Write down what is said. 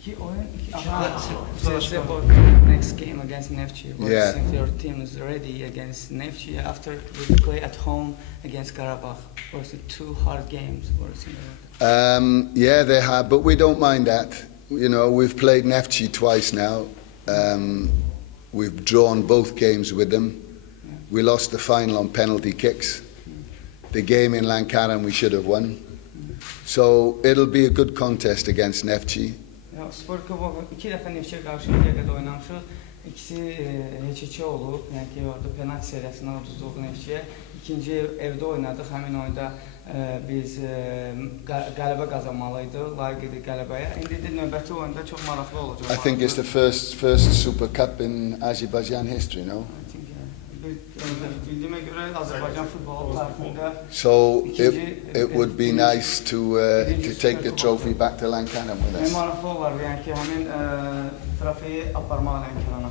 İki oyun, Savaş var. about next game against Neftchi. What Yeah. do you think your team is ready against Neftchi after we play at home against Karabakh? Was it two hard games? What do you think about Yeah, they have, but we don't mind that. You know, we've played Neftchi twice now. We've drawn both games with them. We lost the final on penalty kicks. The game in Lankaran we should have won. So it'll be a good contest against Neftchi. Ya Spor Kuboku iki dəfə Neftçiyə qarşı indiyə qədər oynamışıq. İkisi heç-heçə olub. Yəni ki, orada penalti seriyasından uduzduq Neftçiyə. İkinci evdə oynadıq. Həmin oyunda biz qələbə qazanmalıydıq, layiq idi qələbəyə. İndi də növbəti oyunda çox maraqlı olacaq. I think it's the first Super Cup in Azerbaijan history, no? I think, bildiyimə görə Azərbaycan futbolu tarixində So it would be nice to take the trophy back to Lankaran with us. maraqlı olar, yəni ki, həmin trofeyi aparmaq Lənkərana.